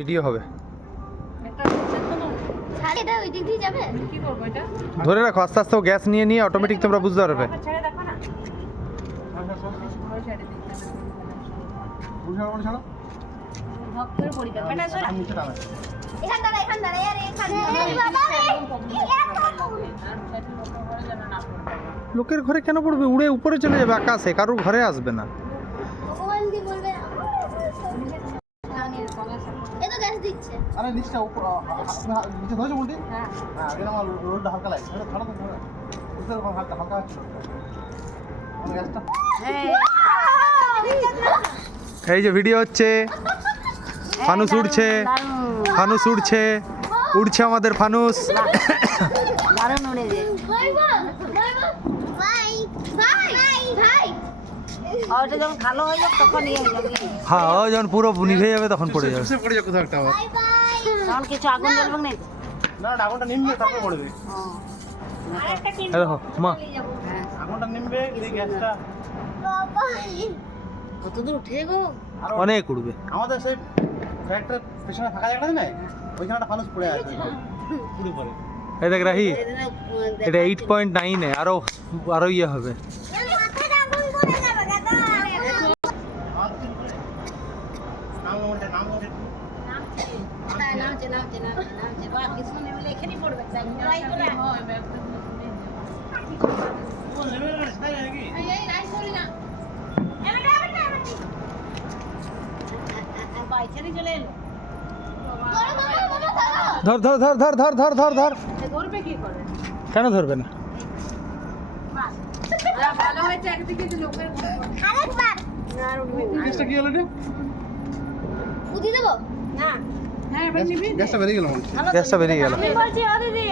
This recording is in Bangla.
ভিডিও হবে। এটা ওই দিক দিয়ে যাবে। কি করব এটা? ধরে রাখো, আস্তে আস্তে গ্যাস নিয়ে নিয়ে অটোমেটিক তোমরা বুঝতে পারবে। ছেড়ে দেখো না। ওই ছেড়ে দিতে। ভক করে পড়ি যাবে না সর। এখান দাঁড়া আরে এখান বাবা রে লোকের ঘরে কেন পড়বে? উড়ে উপরে চলে যাবে আকাশে, কারোর ঘরে আসবে না। ভগবান কি বলবে? এ তো গ্যাস দিচ্ছে। আরে নিচটা উপর নিচে ধরেছো বলতে? হ্যাঁ। হ্যাঁ এটা আমার রোডটা হালকা লাগে। এটা ছাড়ো তো ধরো। উঠতে হালকা হালকা আছে। আমার গ্যাসটা এই যে ভিডিও হচ্ছে, ফানুস উড়ছে, ফানুস উড়ছে, উড়ছে আমাদের ফানুস। দারুণ উড়ে যে। ভাই ভাই ওটা যখন ভালো হয়ে যাবে তখন ইয়ে হয়ে যাবে। হ্যাঁ, ও যখন পুরো নিভে যাবে তখন পড়ে যাবে। সে পড়ে যাবে কোথাও একটা আবার। তখন কিছু আগুন জ্বলবে না তো? না আগুনটা নিমবে তারপর পড়বে। আরেকটা কিনতে এই দেখো মা, হ্যাঁ। আগুনটা নিমবে এই গ্যাসটা বাবা কত দূর উঠে গো? আর অনেক উড়বে। আমাদের সেই ফ্যাক্টরির পেছনে ফাঁকা জায়গাটা নেই? ওইখানে একটা ফানুস পড়ে আছে। পুরো পড়ে। এই দেখ রাহি, এটা 8.9 আরো আরো ইয়ে হবে। মাথাটা আগুন করে যাবে দাদা। নামছে বা কিছু নেমে এখানেই পড়বে ট্রাই করে বাইচারি চলে এলো ধর ধর ধর ধর ধর ধর ধর ধর। ধরবে কি করে? কেন ধরবে না? ভালো হয়েছে একদিকে যে লোকের আরেকবার আর উঠবে না। গ্যাসটা কি হলো রে? বুঝি দেবো না হ্যাঁ এবার নিবি গ্যাসটা বেরিয়ে গেল মনে হচ্ছে। গ্যাসটা বেরিয়ে গেল। আমি বলছি ও দিদি